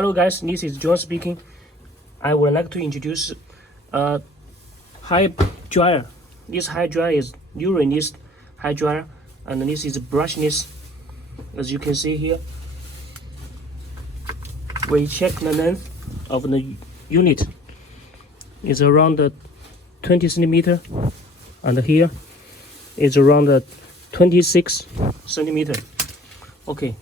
Hello guys, this is John speaking. I would like to introduce a hair dryer. This hair dryer is urineous hair dryer, and this is brushless. As you can see here, we check the length of the unit. It's around 20 centimeter, and here is around 26 centimeter. Okay,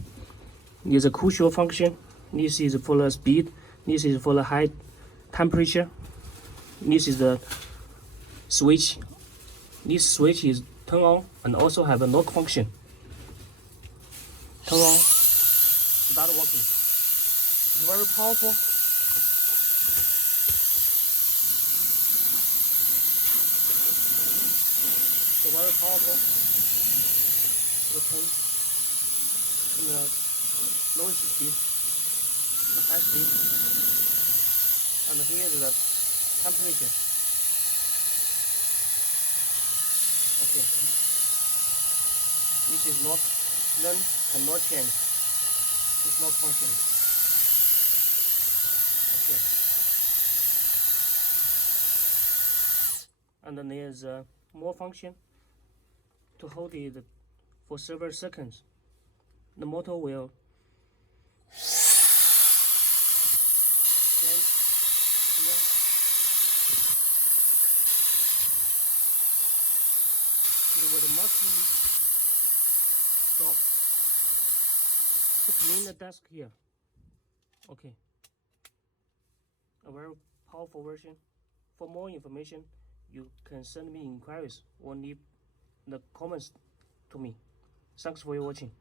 there's a crucial function. This is for the speed, this is for the high temperature, this is the switch. This switch is turn on and also have a lock function. Turn on, start working. It's very powerful. It's very powerful. The turn in the lowest speed, the high speed, and here is the temperature. Okay, this is not, then cannot change. It's not function. Okay, and then there's more function to hold it for several seconds. The motor will change here. It will automatically stop to clean the desk here. Okay, a very powerful version. For more information, you can send me inquiries or leave the comments to me. Thanks for your watching.